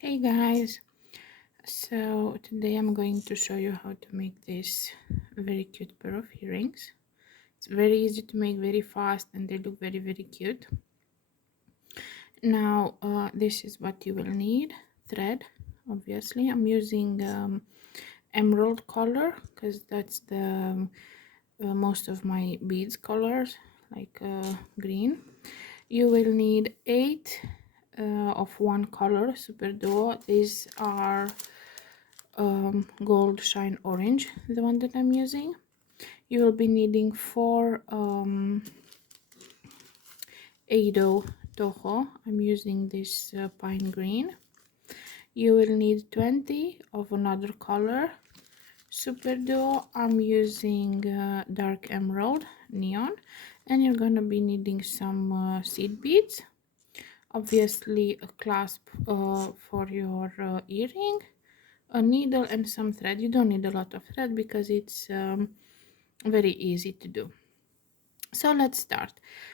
Hey guys, so today I'm going to show you how to make this very cute pair of earrings. It's very easy to make, very fast, and they look very cute. Now this is what you will need. Thread, obviously. I'm using emerald color because that's the most of my beads colors, like green. You will need 8 of one color, superduo. These are gold shine orange, the one that I'm using. You will be needing 4 Ado Toho. I'm using this pine green. You will need 20 of another color, superduo. I'm using dark emerald neon, and you're gonna be needing some seed beads, obviously a clasp for your earring, a needle, and some thread. You don't need a lot of thread because it's very easy to do. So let's start.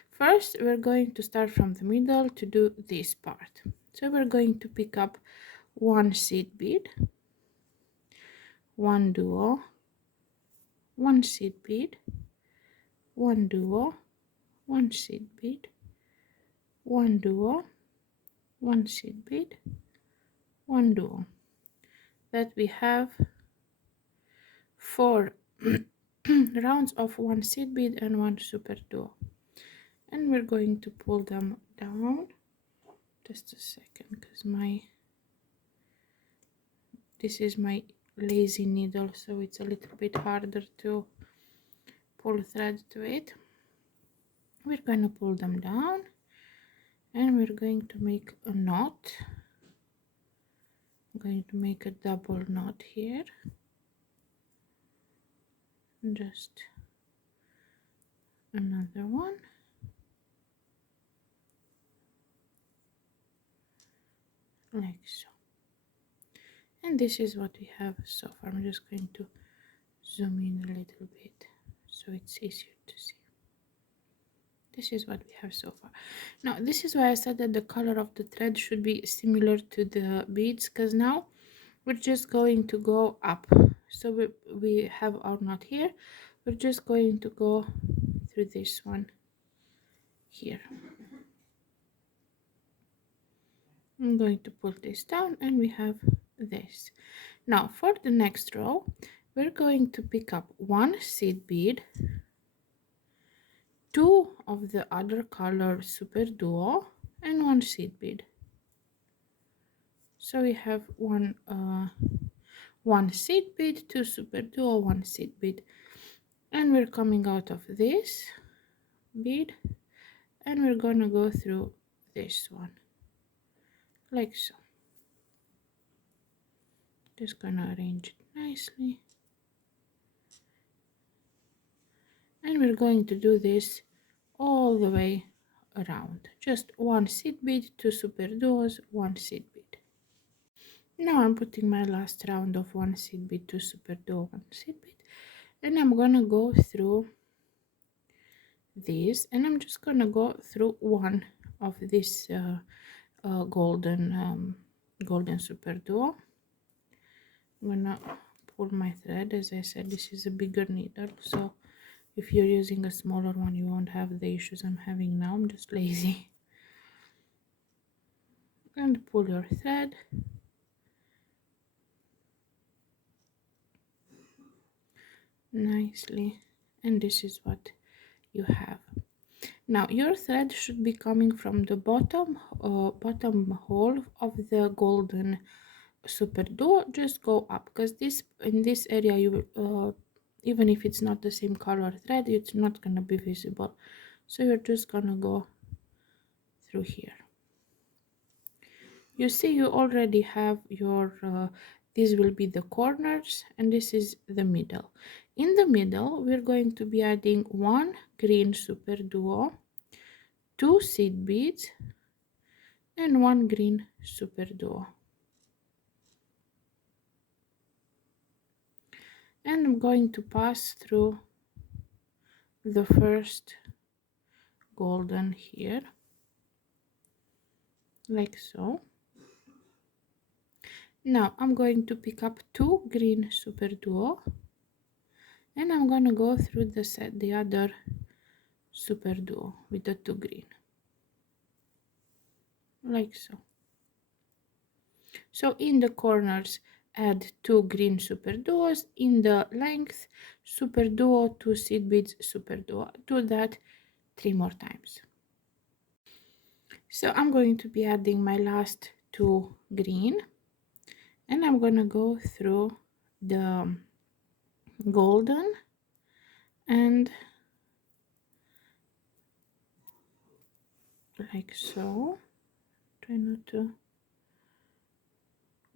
First, we're going to start from the middle to do this part. So we're going to pick up one seed bead, one duo, one seed bead, one duo, one seed bead, one duo, one seed bead, one duo. That we have 4 rounds of one seed bead and one super duo, and we're going to pull them down. Just a second, because this is my lazy needle, so it's a little bit harder to pull thread to it. We're going to pull them down, and we're going to make a knot. I'm going to make a double knot here, just another one, like so. And this is what we have so far. I'm just going to zoom in a little bit so it's easier to see. This is what we have so far. Now this is why I said that the color of the thread should be similar to the beads, because now we're just going to go up. So we have our knot here. We're just going to go through this one here. I'm going to pull this down, and we have this. Now for the next row, we're going to pick up one seed bead, 2 of the other color super duo, and one seed bead. So we have one seed bead, 2 super duo, 1 seed bead, and we're coming out of this bead, and we're gonna go through this one like so. Just gonna arrange it nicely, and we're going to do this all the way around. Just one seed bead, 2 super duos, 1 seed bead. Now I'm putting my last round of 1 seed bead, 2 super duo, 1 seed bead, and I'm gonna go through this, and I'm just gonna go through one of this golden super duo. I'm gonna pull my thread. As I said, this is a bigger needle, so if you're using a smaller one you won't have the issues I'm having now. I'm just lazy. And pull your thread, nicely, and this is what you have. Now your thread should be coming from the bottom hole of the golden super duo. Just go up, because in this area you even if it's not the same color thread, it's not gonna be visible, so you're just gonna go through here. You see, you already have your these will be the corners, and this is the middle. In the middle we're going to be adding one green super duo, 2 seed beads, and one green super duo. And I'm going to pass through the first golden here like so. Now I'm going to pick up 2 green superduo, and I'm gonna go through the other superduo with the 2 green, like so. So in the corners add 2 green superduos, in the length superduo, 2 seed beads, superduo. Do that 3 more times. So I'm going to be adding my last 2 green, and I'm gonna go through the golden and like so. Try not to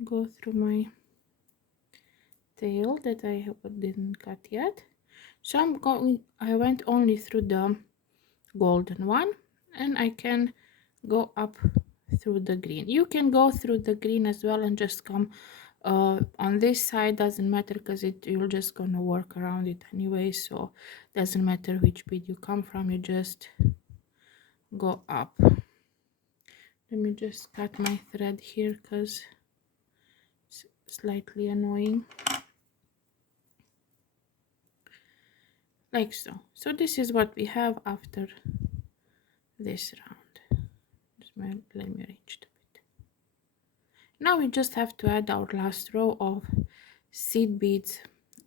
go through my tail that I didn't cut yet. So I went only through the golden one, and I can go up through the green. You can go through the green as well and just come on this side, doesn't matter, because you're just gonna work around it anyway, so doesn't matter which bead you come from, you just go up. Let me just cut my thread here because it's slightly annoying, like so. So this is what we have after this round. Let me arrange it a bit. Now we just have to add our last row of seed beads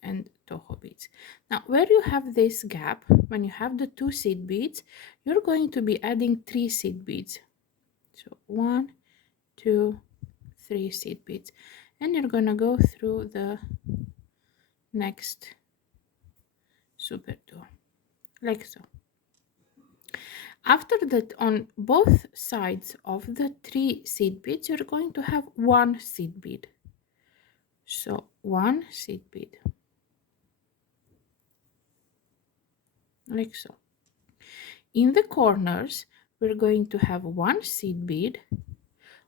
and toho beads. Now where you have this gap, when you have the 2 seed beads, you're going to be adding 3 seed beads. So 1, 2, 3 seed beads, and you're gonna go through the next superduo, like so. After that, on both sides of the 3 seed beads, you're going to have 1 seed bead. So 1 seed bead, like so. In the corners, we're going to have 1 seed bead,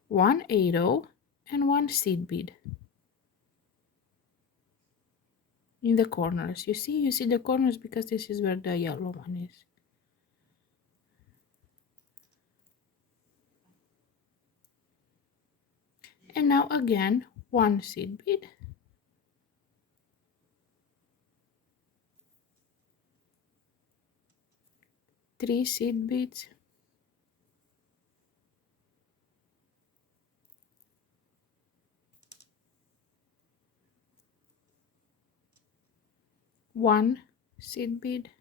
1 arrow, and 1 seed bead. In the corners, you see the corners because this is where the yellow one is. And now again 1 seed bead, 3 seed beads, 1 seed bead,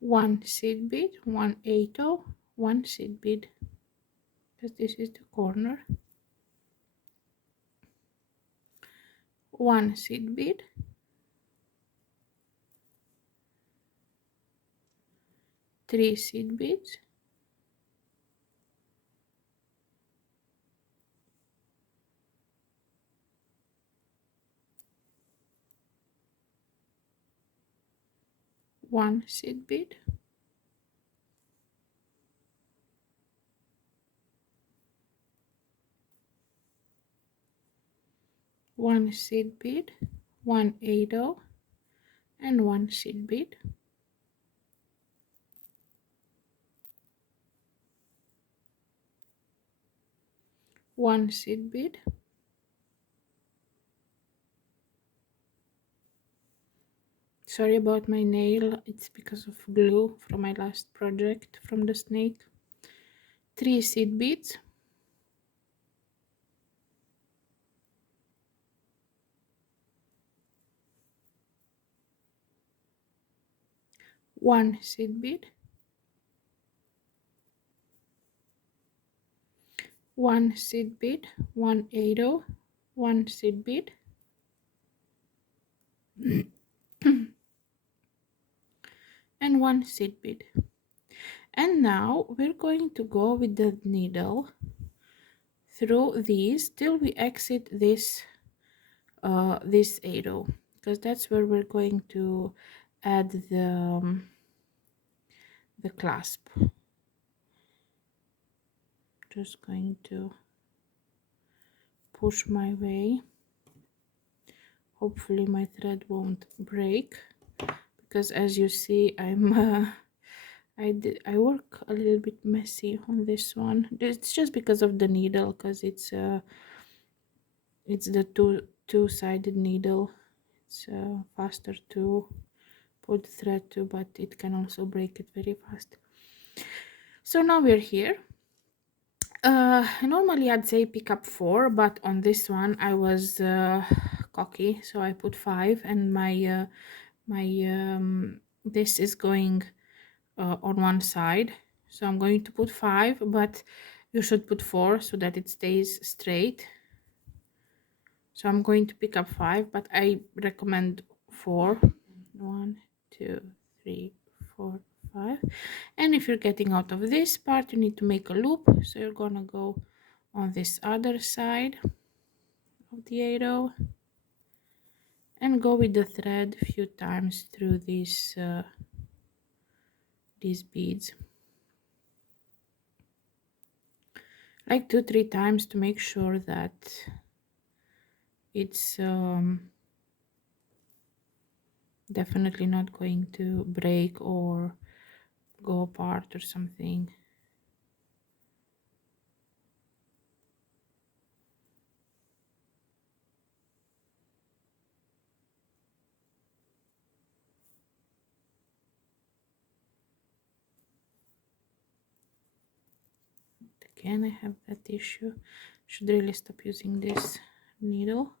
1 seed bead, 1 arrow, 1 seed bead, because this is the corner, 1 seed bead, 3 seed beads, 1 seed bead, 1 seed bead, 1 arrow, and 1 seed bead, 1 seed bead, sorry about my nail, it's because of glue from my last project from the snake, 3 seed beads, 1 seed bead, 1 seed bead, 1 arrow, 1 seed bead, and 1 seed bead. And now we're going to go with the needle through these till we exit this this arrow, because that's where we're going to add the clasp. Just going to push my way. Hopefully my thread won't break, because as you see I work a little bit messy on this one. It's just because of the needle, because it's the two-sided needle. It's faster to put thread to, but it can also break it very fast. So now we're here. Normally I'd say pick up 4, but on this one I was cocky, so I put 5, and my this is going on one side, so I'm going to put 5, but you should put 4 so that it stays straight. So I'm going to pick up 5, but I recommend 4. 1, 2, 3, 4, 5. And if you're getting out of this part, you need to make a loop, so you're gonna go on this other side of the arrow and go with the thread a few times through these beads, like 2-3 times, to make sure that it's definitely not going to break or go apart or something. Again, I have that issue. Should really stop using this needle.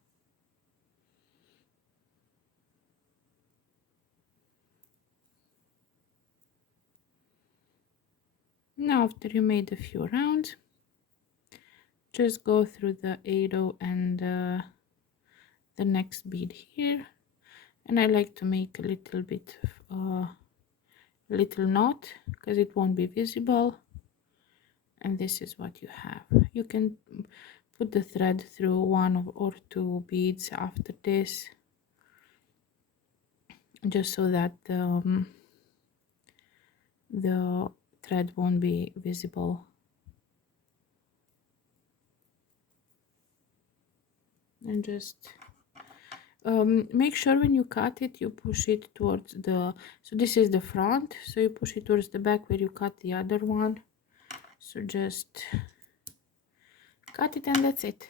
Now, after you made a few rounds, just go through the arrow and the next bead here, and I like to make a little bit of little knot because it won't be visible. And this is what you have. You can put the thread through one or two beads after this, just so that the thread won't be visible. And just make sure when you cut it, you push it towards the, so this is the front, so you push it towards the back where you cut the other one. So just cut it, and that's it.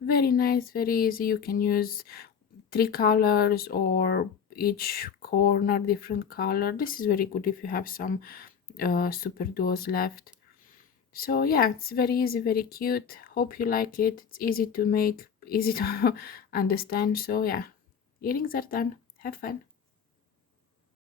Very nice, very easy. You can use 3 colors or each corner different color. This is very good if you have some super duos left. So yeah, it's very easy, very cute. Hope you like it. It's easy to make, easy to understand. So yeah, earrings are done. Have fun.